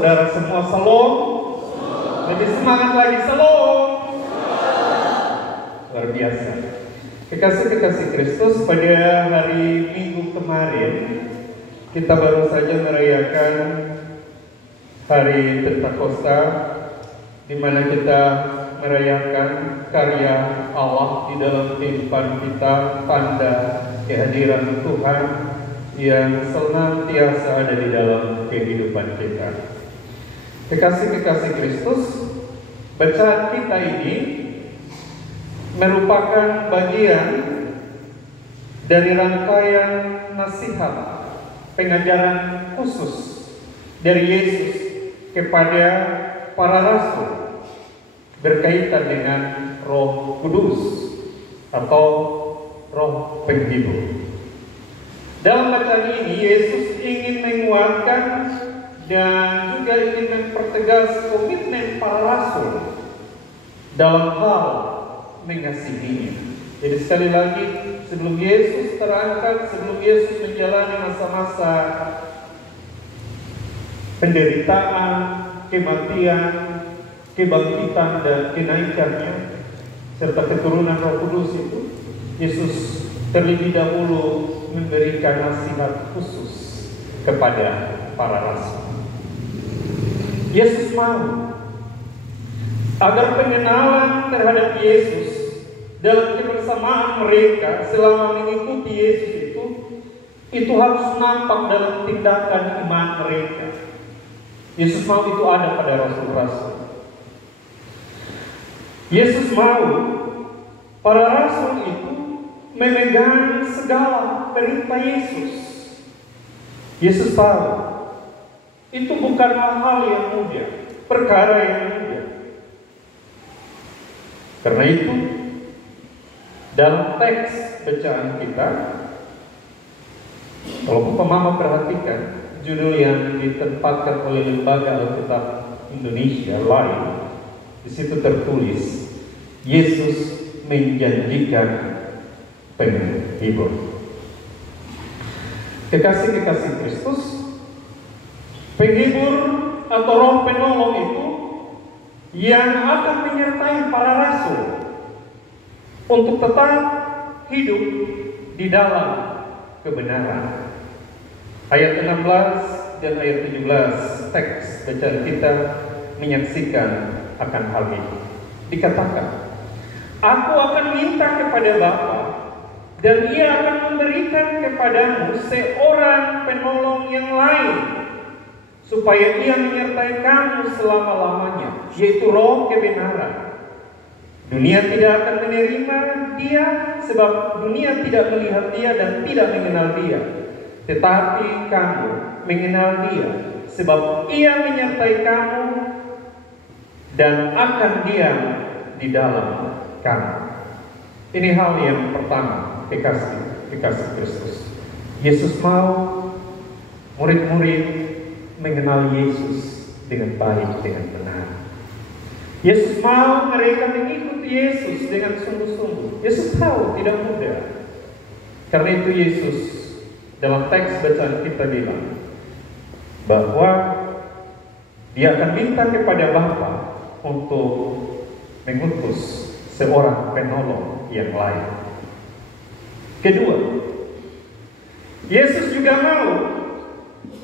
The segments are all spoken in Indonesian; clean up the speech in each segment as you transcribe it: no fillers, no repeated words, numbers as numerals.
saudara semua, salam. Lebih semangat lagi, salam. Luar biasa. Kekasih-kekasih Kristus, pada hari Minggu kemarin kita baru saja merayakan Hari Pentakosta, di mana kita merayakan karya Allah di dalam kehidupan kita, tanda kehadiran Tuhan yang senantiasa ada di dalam kehidupan kita. Kekasih-kekasih Kristus, bacaan kita ini merupakan bagian dari rangkaian nasihat pengajaran khusus dari Yesus kepada para rasul berkaitan dengan Roh Kudus atau Roh Penghibur. Dalam bacaan ini Yesus ingin menguatkan dan juga ingin mempertegas komitmen para rasul dalam hal mengasihinya. Jadi sekali lagi, sebelum Yesus terangkat, sebelum Yesus menjalani masa-masa penderitaan, kematian, kebangkitan dan kenaikannya serta keturunan Roh Kudus itu, Yesus terlebih dahulu memberikan nasihat khusus kepada para rasul. Yesus mau agar pengenalan terhadap Yesus dalam kebersamaan mereka selama mengikuti Yesus itu harus nampak dalam tindakan iman mereka. Yesus mau itu ada pada rasul-rasul. Yesus mau para rasul itu memegang segala perintah Yesus. Yesus tahu itu bukanlah hal yang mudah, perkara yang mudah. Karena itu, dalam teks bacaan kita, kalau Bapak Mama perhatikan judul yang ditempatkan oleh Lembaga Alkitab Indonesia lain, di situ tertulis Yesus menjanjikan penghibur. Kekasih-kekasih Kristus, penghibur atau Roh Penolong itu yang akan menyertai para rasul untuk tetap hidup di dalam kebenaran. Ayat 16 dan ayat 17 teks bacaan kita menyaksikan akan hal ini. Dikatakan, Aku akan minta kepada Bapa, dan Ia akan memberikan kepadamu seorang penolong yang lain, supaya Ia menyertai kamu selama-lamanya, yaitu Roh kebenaran. Dunia tidak akan menerima Dia, sebab dunia tidak melihat Dia dan tidak mengenal Dia. Tetapi kamu mengenal Dia, sebab Ia menyertai kamu dan akan diam di dalam kamu. Ini hal yang pertama, kekasih Kristus. Yesus mau murid-murid mengenal Yesus dengan baik, dengan benar. Yesus mau mereka mengikuti Yesus dengan sungguh-sungguh. Yesus tahu tidak mudah. Karena itu Yesus dalam teks bacaan kita bilang bahwa Dia akan minta kepada Bapa untuk mengutus seorang penolong yang lain. Kedua, Yesus juga mau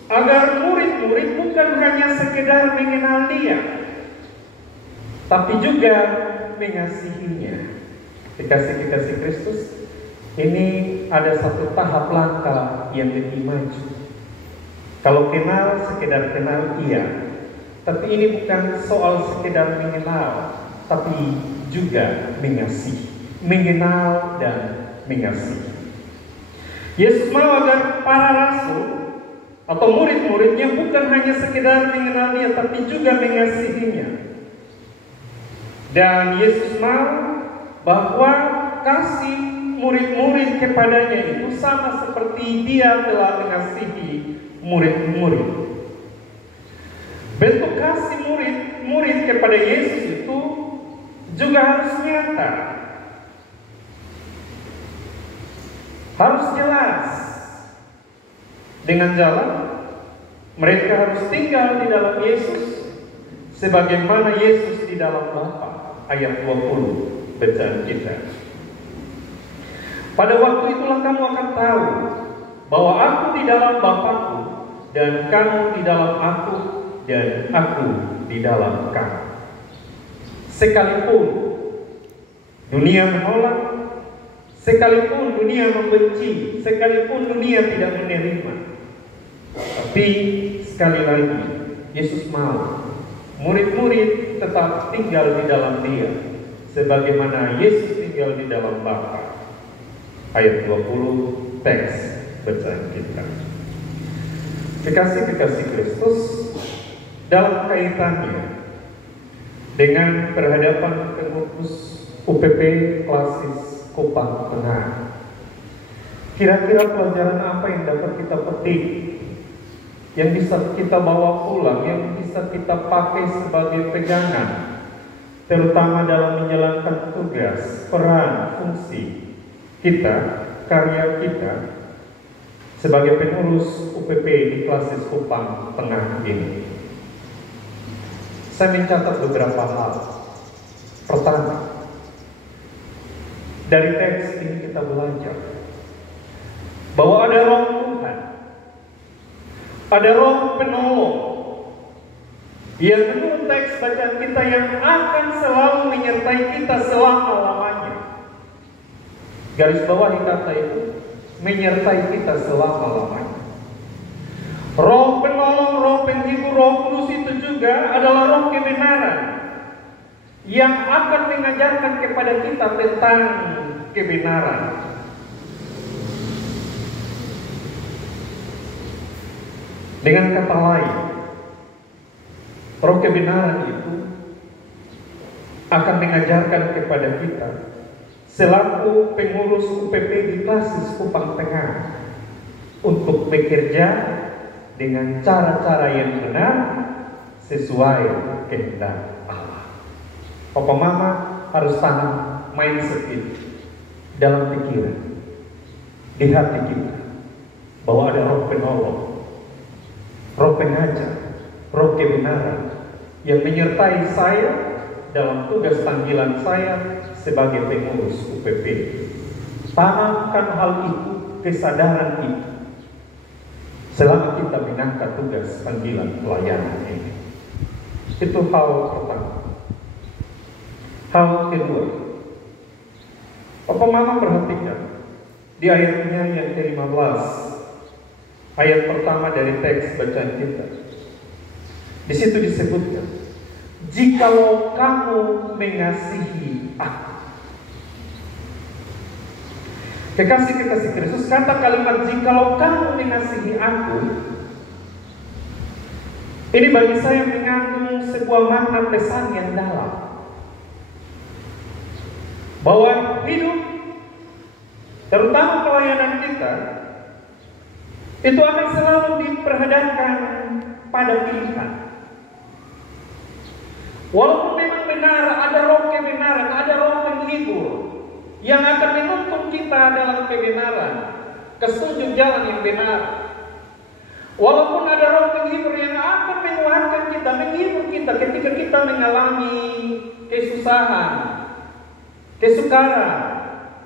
agar murid-murid bukan hanya sekedar mengenal Dia, tapi juga mengasihinya. Kekasih-kekasih Kristus, ini ada satu tahap langkah yang lebih maju. Kalau kenal, sekedar kenal iya, tapi ini bukan soal sekedar mengenal, tapi juga mengasihi, mengenal dan mengasihi. Yesus mau agar para rasul atau murid-muridnya bukan hanya sekedar mengenal Dia, tapi juga mengasihinya. Dan Yesus mau bahwa kasih murid-murid kepadanya itu sama seperti Dia telah mengasihi murid-murid. Bentuk kasih murid-murid kepada Yesus itu juga harus nyata, harus jelas dengan jalan Mereka harus tinggal di dalam Yesus sebagaimana Yesus di dalam Bapa. Ayat 20 bacaan kita. Pada waktu itulah kamu akan tahu bahwa aku di dalam Bapa-Ku dan kamu di dalam aku dan aku di dalam kamu. Sekalipun dunia menolak, sekalipun dunia membenci, sekalipun dunia tidak menerima, tapi sekali lagi Yesus mau murid-murid tetap tinggal di dalam Dia sebagaimana Yesus tinggal di dalam Bapa. Ayat 20 teks bacaan kita. Kekasih-kekasih Kristus, dalam kaitannya dengan perhadapan pengurus UPP Klasis Kupang Tengah, kira-kira pelajaran apa yang dapat kita petik, yang bisa kita bawa pulang, yang bisa kita pakai sebagai pegangan, terutama dalam menjalankan tugas, peran, fungsi kita, karya kita sebagai pengurus UPP di Klasis Kupang Tengah ini. Saya mencatat beberapa hal. Pertama, dari teks ini kita belajar bahwa ada Roh Tuhan, ada Roh penolong yang menurut teks bacaan kita yang akan selalu menyertai kita selama-lamanya. Garis bawahi kata itu, menyertai kita selama-lamanya. Roh penolong, Roh penghibur, Roh Kudus itu juga adalah Roh kebenaran yang akan mengajarkan kepada kita tentang kebenaran. Dengan kata lain, Roh kebenaran itu akan mengajarkan kepada kita selaku pengurus UPP di Klasis Kupang Tengah untuk bekerja dengan cara-cara yang benar sesuai kehendak Allah. Papa Mama harus tanam mindset itu dalam pikiran, di hati kita, bahwa ada Roh penolong, Roh pengajar, Roh kebenaran yang menyertai saya dalam tugas panggilan saya sebagai pengurus UPP. Tanamkan hal itu, kesadaran itu, selama kita mengangkat tugas panggilan pelayanan ini. Itu hal pertama. Hal kedua, Papa Mama perhatikan di ayatnya yang ke-15, ayat pertama dari teks bacaan kita. Di situ disebutkan, jikalau kamu mengasihi aku. Kekasih-kekasih Kristus, kata kalimat jikalau kamu mengasihi aku, ini bagi saya mengandung sebuah makna pesan yang dalam, bahwa hidup, terutama pelayanan kita, itu akan selalu diperhadapkan pada pilihan. Walaupun memang benar ada Roh kebenaran, ada Roh penghibur yang akan menuntun kita dalam kebenaran, kesetujuan jalan yang benar. Walaupun ada Roh penghibur yang akan menguatkan kita, menghibur kita ketika kita mengalami kesusahan, kesukaran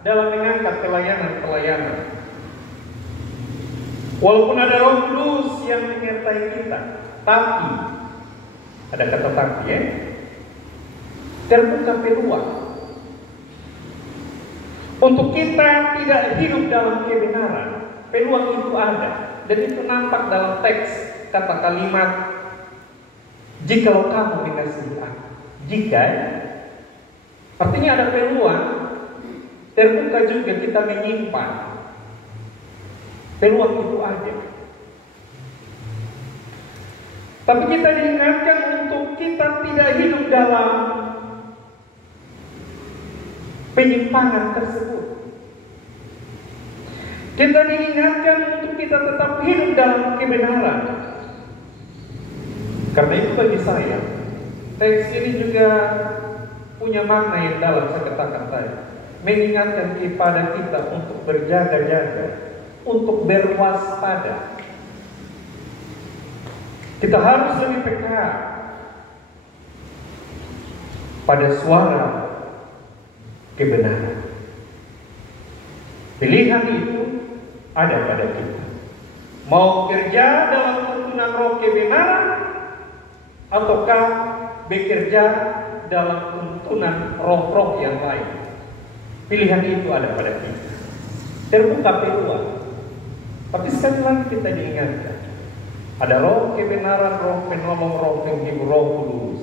dalam mengangkat pelayanan-pelayanan. Walaupun ada Roh Kudus yang menyertai kita, tapi ada kata tapi ya, terbuka peluang untuk kita tidak hidup dalam kebenaran. Peluang itu ada, dan itu nampak dalam teks kata kalimat jikalau kamu mengasihi aku. Jika artinya ada peluang, terbuka juga kita menyimpan. Peluang itu ada. Tapi kita diingatkan untuk kita tidak hidup dalam penyimpangan tersebut. Kita diingatkan untuk kita tetap hidup dalam kebenaran. Karena itu bagi saya, teks ini juga punya makna yang dalam. Saya katakan tadi, mengingatkan kepada kita untuk berjaga-jaga, untuk berwaspada. Kita harus lebih peka pada suara kebenaran. Pilihan itu ada pada kita. Mau kerja dalam tuntunan roh kebenaran, ataukah bekerja dalam tuntunan roh-roh yang lain. Pilihan itu ada pada kita. Terbuka peluang. Tapi sekali lagi kita diingatkan, ada roh kebenaran, roh penolong, roh penghibur, roh kudus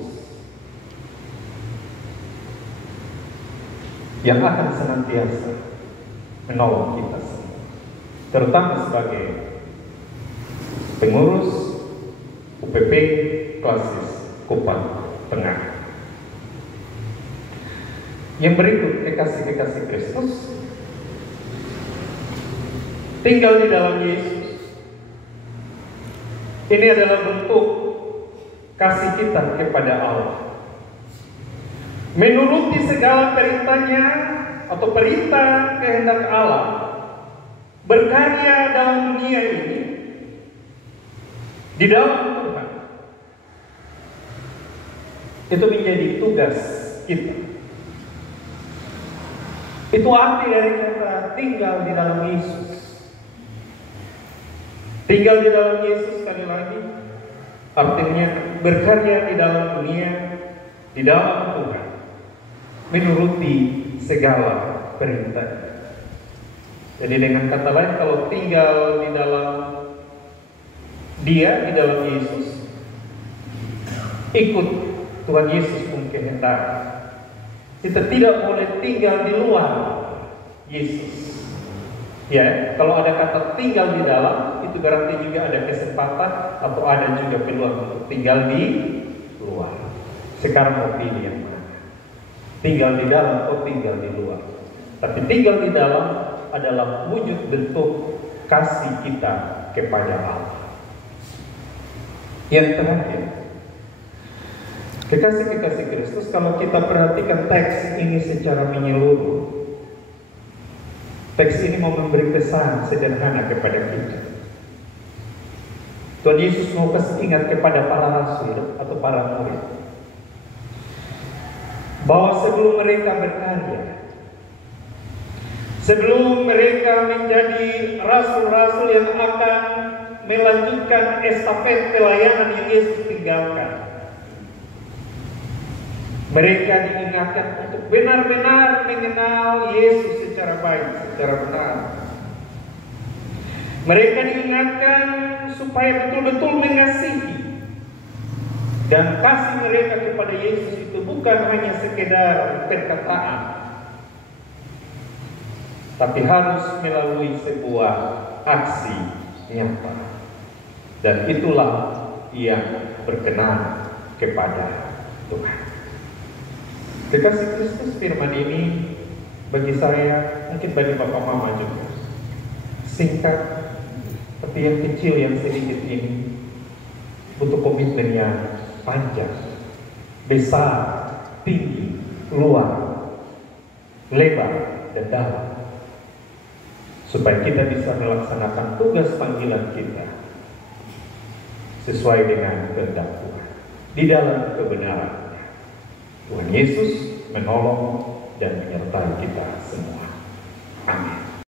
yang akan senantiasa menolong kita semua, terutama sebagai pengurus UPP Klasis Kupang Tengah. Yang berikut, kekasih-kekasih Kristus, tinggal di dalam Yesus. Ini adalah bentuk kasih kita kepada Allah. Menuruti segala perintahnya atau perintah kehendak Allah, berkarya dalam dunia ini di dalam Tuhan. Itu menjadi tugas kita. Itu arti dari kata tinggal di dalam Yesus. Tinggal di dalam Yesus, sekali lagi, artinya berkarya di dalam dunia, di dalam Tuhan, menuruti segala perintah. Jadi dengan kata lain, kalau tinggal di dalam Dia, di dalam Yesus, ikut Tuhan Yesus pun kehendak. Kita tidak boleh tinggal di luar Yesus. Ya, kalau ada kata tinggal di dalam, itu berarti juga ada kesempatan atau ada juga peluang untuk tinggal di luar. Sekarang mau pilih yang mana? Tinggal di dalam atau tinggal di luar? Tapi tinggal di dalam adalah wujud bentuk kasih kita kepada Allah. Yang terakhir, kekasih-kekasih Kristus, kalau kita perhatikan teks ini secara menyeluruh, teks ini mau memberi kesan sederhana kepada kita. Tuhan Yesus mau kasih ingat kepada para rasul atau para murid, bahwa sebelum mereka berkarya, sebelum mereka menjadi rasul-rasul yang akan melanjutkan estafet pelayanan yang Yesus tinggalkan, mereka diingatkan untuk benar-benar mengenal Yesus secara baik, secara benar. Mereka diingatkan supaya betul-betul mengasihi. Dan kasih mereka kepada Yesus itu bukan hanya sekedar perkataan, tapi harus melalui sebuah aksi nyata. Dan itulah yang berkenan kepada Tuhan. Kekasih Kristus, firman ini bagi saya, mungkin bagi Bapak Mama juga, singkat, tapi yang kecil, yang sedikit ini butuh komitmen yang panjang, besar, tinggi, luar, lebar, dan dalam, supaya kita bisa melaksanakan tugas panggilan kita sesuai dengan kehendak Tuhan di dalam kebenaran. Tuhan Yesus menolong dan menyertai kita semua. Amin.